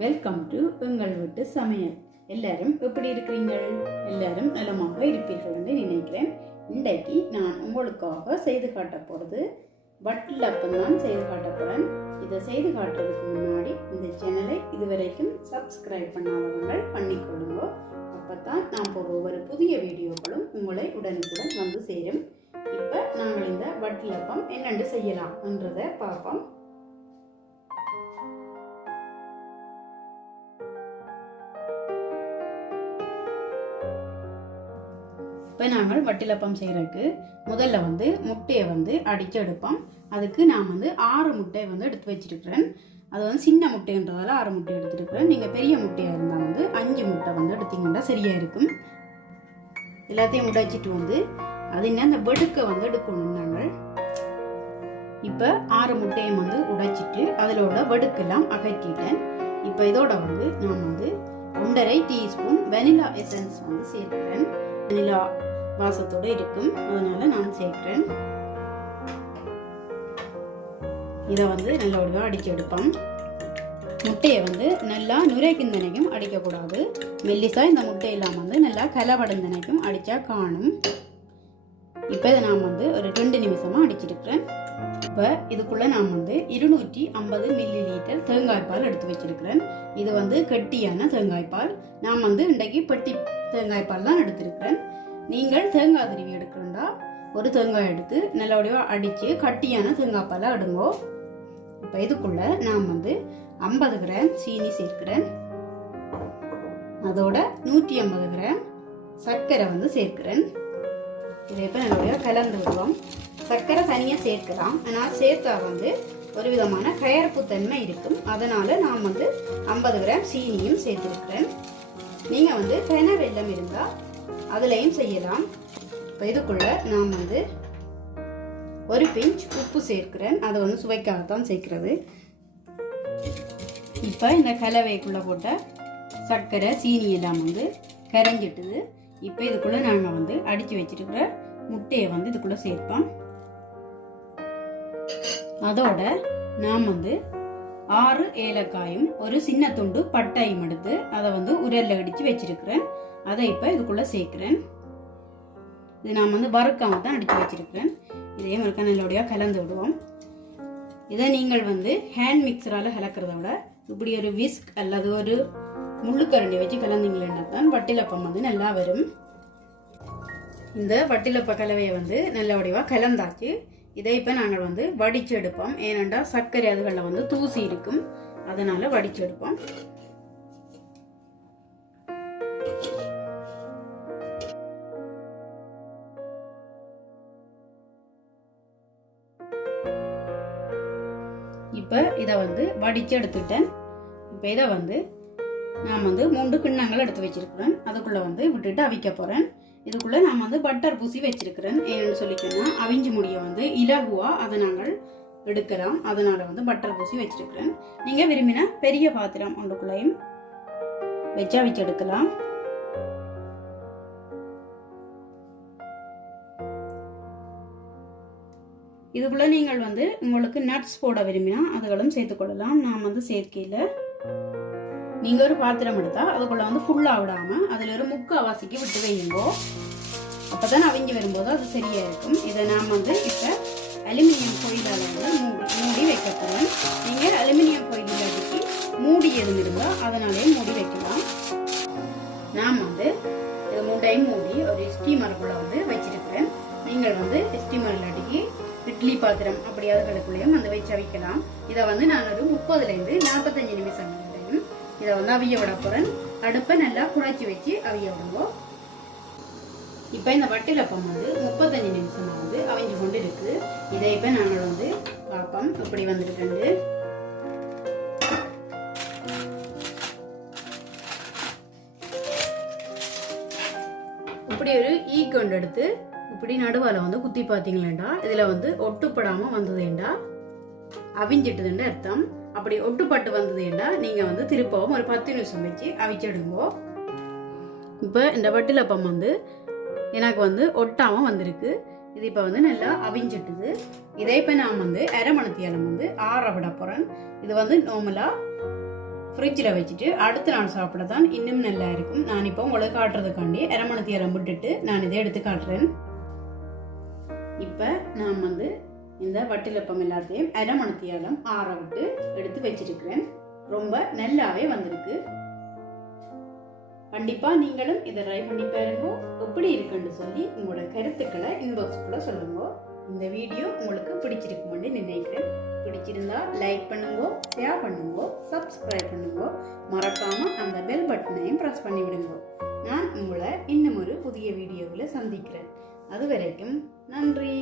Welcome to எங்கள் வீட்டு சமையல். எல்லாரும் எப்படி இருக்கிறீங்கள்? எல்லாரும் நலமாக இருப்பீர்கள் என்று நினைக்கிறேன். இன்றைக்கு நான் உங்களுக்காக செய்து காட்ட போகிறது வட்டிலப்பம் தான் செய்து காட்ட போகிறேன். இதை செய்து காட்டுறதுக்கு முன்னாடி இந்த சேனலை இதுவரைக்கும் சப்ஸ்கிரைப் பண்ணாதவங்கள் பண்ணிக்கொள்ளுங்க. அப்போ தான் நான் போகிற ஒவ்வொரு புதிய வீடியோக்களும் உங்களை உடனுக்குடன் வந்து சேரும். இப்போ நாங்கள் இந்த வட்டிலப்பம் என்னென்று செய்யலாம் என்றதை பார்ப்போம். இப்போ நாங்கள் வட்டிலப்பம் செய்கிறதுக்கு முதல்ல முட்டையை அடித்து எடுப்போம். அதுக்கு நான் 6 முட்டையை எடுத்து வச்சிருக்கிறேன். அது சின்ன முட்டைன்றதால 6 முட்டை எடுத்துருக்கிறேன். நீங்கள் பெரிய முட்டையாக இருந்தால் 5 முட்டை எடுத்தீங்கன்னா சரியாக இருக்கும். எல்லாத்தையும் உடைச்சிட்டு அது என்ன அந்த வெடுக்க எடுக்கணும். நாங்கள் இப்போ 6 முட்டையும் உடைச்சிட்டு அதில் உள்ள வெடுக்கெல்லாம் அகற்றிட்டேன். இப்போ இதோட நான் 1.5 டீஸ்பூன் வெனிலா எசன்ஸ் சேர்க்கிறேன். வெனிலா வாசத்தோடு இருக்கும், அதனால நான் சேர்க்கிறேன். இதை நல்ல வடிவா அடிச்சு எடுப்போம். முட்டையை நல்லா நுரைக்கிந்தனைக்கும் அடிக்கக்கூடாது. மெல்லிசா இந்த முட்டையெல்லாம் நல்லா கலவடந்தனைக்கும் அடிச்சா காணும். இப்போ இதை நான் ஒரு 2 நிமிஷமா அடிச்சிருக்கிறேன். இப்போ இதுக்குள்ள நான் 250 மில்லி லிட்டர் தேங்காய் பால் எடுத்து வச்சிருக்கிறேன். இது கெட்டியான தேங்காய் பால். நான் இன்றைக்கு பெட்டி தேங்காய் பால் தான் எடுத்திருக்கிறேன். நீங்கள் தேங்காய் திருவி எடுக்கிறா ஒரு தேங்காய் எடுத்து நல்லபடியாக அடித்து கட்டியான தேங்காய் பாலை எடுங்கோ. இப்போ இதுக்குள்ள நான் 50 கிராம் சீனி சேர்க்கிறேன். அதோட 150 கிராம் சர்க்கரை சேர்க்கிறேன். இதை இப்போ நல்லபடியாக கலந்து விடுவோம். சர்க்கரை தனியாக சேர்க்கலாம், ஆனால் சேர்த்தா ஒரு விதமான கயர்ப்பு தன்மை இருக்கும். அதனால நான் 50 கிராம் சீனியும் சேர்த்திருக்கிறேன். நீங்கள் பென வெல்லம் இருந்தால் அதுலேயும் செய்யலாம். இப்போ இதுக்குள்ள நான் ஒரு பிஞ்ச் உப்பு சேர்க்கிறேன். அதை சுவைக்காகத்தான் சேர்க்கிறது. இப்போ இந்த கலவைக்குள்ளே போட்ட சர்க்கரை சீனி எல்லாம் கரைஞ்சிட்டுது. இப்போ இதுக்குள்ளே நாங்கள் அடித்து வச்சிருக்கிற முட்டையை இதுக்குள்ளே சேர்ப்போம். அதோட நான் 6 ஏலக்காயும் ஒரு சின்ன துண்டு பட்டையும் எடுத்து அதை உரல்ல அடித்து வச்சிருக்கிறேன். அதை இப்போ இதுக்குள்ளே சேர்க்கிறேன். இது நான் வறுக்காம தான் அடித்து வச்சிருக்கிறேன். இதையும் ஒரு நல்லபடியாக கலந்து விடுவோம். இதை நீங்கள் ஹேண்ட் மிக்சரால் கலக்கிறத விட இப்படி ஒரு விஸ்க் அல்லது ஒரு முள்ளுக்கரண்டி வச்சு கலந்தீங்களேன்னா தான் வட்டிலப்பம் நல்லா வரும். இந்த வட்டிலப்ப கலவையை நல்லபடியாக கலந்தாச்சு. இதை இப்போ நாங்கள் வடிச்சு எடுப்போம். ஏனென்றா சர்க்கரை அதுகளில் தூசி இருக்கும், அதனால வடிச்சு எடுப்போம். இப்போ இதை வடிச்சு எடுத்துட்டேன். இப்போ இதை நான் 3 கிண்ணங்கள் எடுத்து வச்சிருக்கிறேன். அதுக்குள்ள விட்டுட்டு அவிக்க போறேன். இதுக்குள்ள நான் பட்டர் பூசி வச்சிருக்கிறேன். ஏன்னு சொல்லிட்டேன்னா அவிஞ்சு முடிய இலகுவா அதை நாங்கள் எடுக்கலாம். அதனால பட்டர் பூசி வச்சிருக்கிறேன். நீங்க விரும்பினா பெரிய பாத்திரம் ஒன்றுக்குள்ளையும் வச்சு அவிச்சு எடுக்கலாம். இதுக்குள்ள நீங்கள் உங்களுக்கு நட்ஸ் போட விரும்பினா அதுகளும் சேர்த்துக்கொள்ளலாம். நான் சேர்க்கையில நீங்க ஒரு பாத்திரம் எடுத்தா அதுக்குள்ள ஃபுல்லா விடாம அதுல ஒரு முக்காவாசிக்கு விட்டு வையுங்கோ. அப்பதான் அவிஞ்சு வரும்போது அது சரியா இருக்கும். இதை நான் இப்ப அலுமினியம் foil மூடி வைக்க போறேன். நீங்க அலுமினியம் foil அடிக்கி மூடி எதுவும் இருந்தா அதனாலே மூடி வைக்கலாம். நான் இது மூடையும் மூடி ஒரு ஸ்டீமருக்குள்ள வச்சிருக்கிறேன். நீங்கள் ஸ்டீமர்ல அடிக்கி இட்லி பாத்திரம் அப்படி அதுகளுக்குள்ளேயும் வச்சு அவிக்கலாம். இதை நான் ஒரு 30 to 45 நிமிஷம் இதை அவிய விட போறேன். அடுப்பை நல்லா குறைச்சி வச்சு அவிய விடுவோம். இப்போ இந்த வட்டிலப்பம் 35 நிமிஷமா அவிஞ்சு கொண்டு இருக்கு. இதை இப்போ நாங்கள் பார்ப்போம் இப்படி வந்துருக்கு. இப்படி ஒரு கொண்டு எடுத்து இப்படி நடுவால குத்தி பார்த்தீங்களா இதுல ஒட்டுப்படாம வந்ததுண்டா அவிஞ்சிட்டுதுன்னு அர்த்தம். அப்படி ஒட்டுப்பட்டு வந்ததுண்டா நீங்க திருப்பவும் ஒரு 10 நிமிஷம் வச்சு அவிச்சிடுங்க. இப்போ இந்த வட்டிலப்பம் எனக்கு ஒட்டாம வந்திருக்கு. இது இப்போ நல்லா அவிஞ்சிட்டுது. இதை இப்போ நான் அரை மணித்தியாலம் ஆற விட போறேன். இது நார்மலா ஃப்ரிட்ஜில் வச்சுட்டு அடுத்த நாள் சாப்பிட தான் இன்னும் நல்லா இருக்கும். நான் இப்போ உங்களுக்கு காட்டுறதுக்காண்டி அரை மணித்தியாலம் விட்டுட்டு நான் இதை எடுத்து காட்டுறேன். இப்போ நான் வந்து இந்த வட்டிலப்பம் எல்லாத்தையும் அரை மணித்தியாலம் ஆற விட்டு எடுத்து வச்சிருக்கிறேன். ரொம்ப நல்லாவே வந்திருக்கு. கண்டிப்பா நீங்களும் இதை ட்ரை பண்ணி பாருங்க. எப்படி இருக்குன்னு சொல்லி உங்களோட கருத்துக்களை இன்பாக்ஸ்குள்ள சொல்லுங்க. இந்த வீடியோ உங்களுக்கு பிடிச்சிருக்கும்னு நினைக்கிறேன். பிடிச்சிருந்தா லைக் பண்ணுங்க, ஷேர் பண்ணுங்க, சப்ஸ்கிரைப் பண்ணுங்க. மறக்காம அந்த பெல் பட்டனையும் பிரஸ் பண்ணி விடுங்க. நான் உங்களை இன்னும் ஒரு புதிய வீடியோவில் சந்திக்கிறேன். அது வரைக்கும் நன்றி.